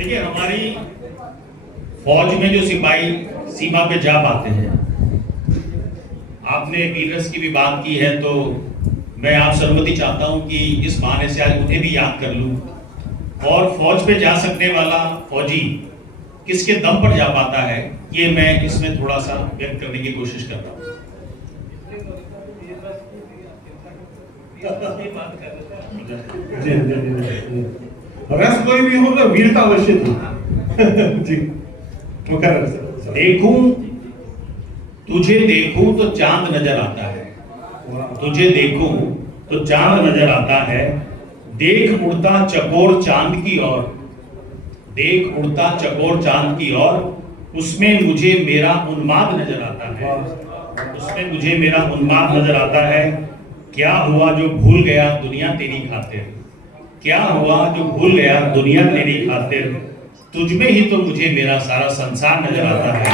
देखिए, हमारी फौज में जो सिपाही सीमा पे जा पाते हैं, आपने वीरस की भी बात की है, तो मैं आपसे अनुमति चाहता हूं कि इस बहाने से आज उन्हें भी याद कर लूं। और फौज पे जा सकने वाला फौजी किसके दम पर जा पाता है, ये मैं इसमें थोड़ा सा व्यक्त करने की कोशिश करता हूं। रस कोई भी हो तो वीरता अवश्य थी। जी, मुकर्रर सर। देखूं तुझे देखूं तो चांद नजर आता है, तुझे देखूं तो चांद नजर आता है। देख उड़ता चकोर चांद की ओर, देख उड़ता चकोर चांद की ओर, उसमें मुझे मेरा उन्माद नजर आता है, उसमें मुझे मेरा उन्माद नजर आता है। क्या हुआ जो भूल गया दुनिया तेरी खातिर, क्या हुआ जो भूल गया दुनिया तेरी खातिर, तुझमें ही तो मुझे मेरा सारा संसार नजर आता है।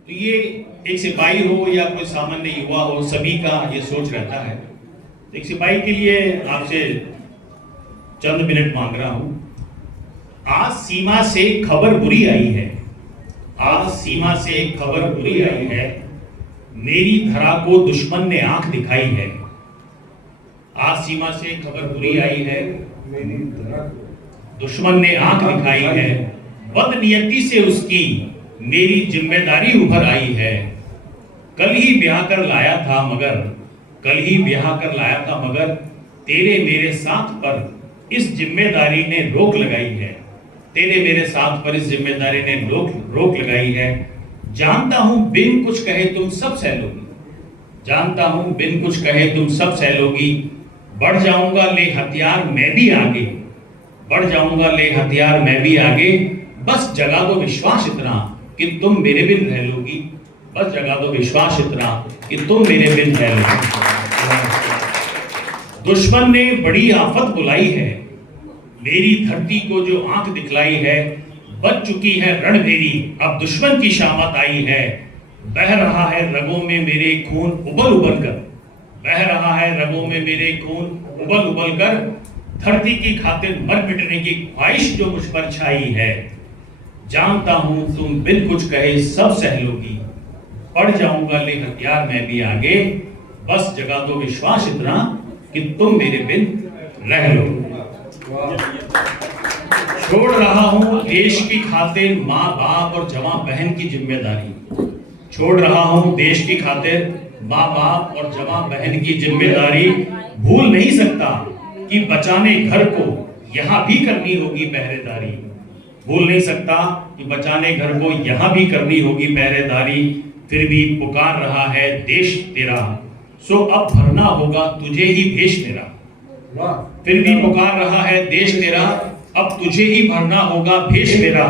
तो ये एक सिपाही हो या कोई सामान्य युवा हो, सभी का ये सोच रहता है। एक सिपाही के लिए आपसे चंद मिनट मांग रहा हूं। आज सीमा से खबर बुरी आई है, आज सीमा से खबर बुरी आई है, मेरी धरा को दुश्मन ने आंख दिखाई है। आज सीमा से खबर बुरी आई है, मेरी धरा दुश्मन ने आंख दिखाई है। बदनियती से उसकी मेरी जिम्मेदारी उभर आई है। कल ही ब्याह कर लाया था मगर, कल ही ब्याह कर लाया था मगर, तेरे मेरे साथ पर इस जिम्मेदारी ने रोक लगाई है, तेरे मेरे साथ पर इस जिम्मेदारी ने रोक लगाई है। जानता हूं बिन कुछ कहे तुम सब सह लोगी, जानता हूं बिन कुछ कहे तुम सब सह लोगी। बढ़ जाऊंगा ले हथियार मैं भी आगे, बढ़ जाऊंगा ले हथियार मैं भी आगे। बस जगा दो विश्वास इतना कि तुम मेरे बिन रह लोगी, बस जगा दो विश्वास इतना कि तुम मेरे बिन रह लोगी। दुश्मन ने बड़ी आफत बुलाई है, मेरी धरती को जो आंख दिखलाई है। बच चुकी है रणभेरी, अब दुश्मन की शामत आई है। बह रहा है रगों में मेरे खून उबल उबल कर, बह रहा है रगों में मेरे खून उबल उबल कर। धरती की खातिर मर मिटने की ख्वाहिश जो मुझ पर छाई है। जानता हूं तुम बिन कुछ कहे सब सह लोगी, पड़ जाऊंगा ले हथियार मैं भी आगे। बस जगा दो विश्वास इतना कि तुम मेरे बिन रह लोगी। छोड़ रहा हूं देश की खातिर माँ बाप और जवां बहन की जिम्मेदारी, छोड़ रहा हूं देश की खातिर माँ बाप और जवां बहन की जिम्मेदारी। भूल नहीं सकता कि बचाने घर को यहां भी करनी होगी पहरेदारी, भूल नहीं सकता कि बचाने घर को यहां भी करनी होगी पहरेदारी। फिर भी पुकार रहा है देश तेरा, सो अब भरना होगा तुझे ही भेष मेरा। फिर भी पुकार रहा है देश तेरा, अब तुझे ही भरना होगा भेष मेरा।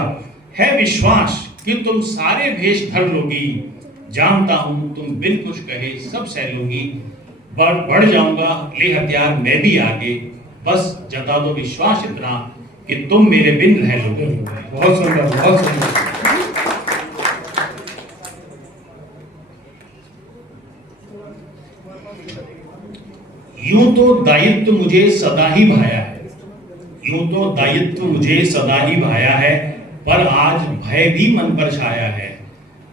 है विश्वास कि तुम सारे भेष धर लोगी, जानता हूं तुम बिन कुछ कहे सब सह लोगी। बढ़ जाऊंगा ले हथियार मैं भी आगे, बस जता दो विश्वास इतना कि तुम मेरे बिन रह लोगे। बहुत सुंदर, बहुत सुंदर। यूं तो दायित्व मुझे सदा ही भाया है, यूं तो दायित्व मुझे सदा ही भाया है। पर आज भय भी मन पर छाया है,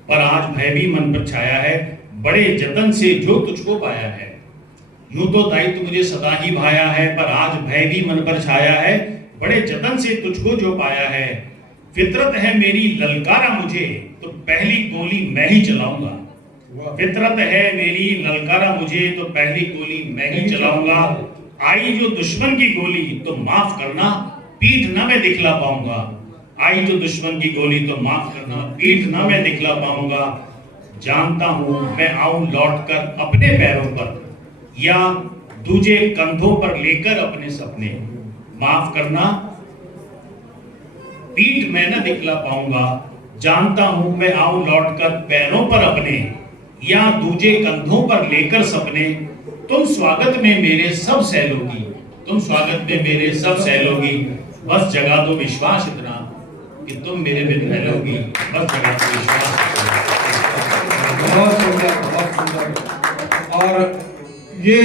पर आज भय भी मन पर छाया है। बड़े जतन से जो तुझको पाया है। यूं तो दायित्व मुझे सदा ही भाया है, पर आज भय भी मन पर छाया है। बड़े जतन से तुझको जो पाया है। फितरत है मेरी ललकारा मुझे, तो पहली गोली मैं ही चलाऊंगा। फितरत है मेरी ललकारा मुझे, तो पहली गोली मैं ही चलाऊंगा। आई जो दुश्मन की गोली तो माफ करना, पीठ ना मैं दिखला पाऊंगा। आई जो दुश्मन की गोली तो माफ करना, पीठ ना मैं दिखला पाऊंगा। जानता हूं मैं आऊं लौटकर अपने पैरों पर, या दूजे कंधों पर लेकर अपने सपने। माफ करना, पीठ मैं ना दिखला पाऊंगा। जानता हूं मैं आऊं लौटकर पैरों पर अपने, या दूजे कंधों पर लेकर सपने। तुम स्वागत में मेरे सब सह लोगी, तुम स्वागत में मेरे सब सह लोगी। बस जगा दो विश्वास इतना कि तुम मेरे बिन रह लोगी, बस जगा दो विश्वास इतना। और ये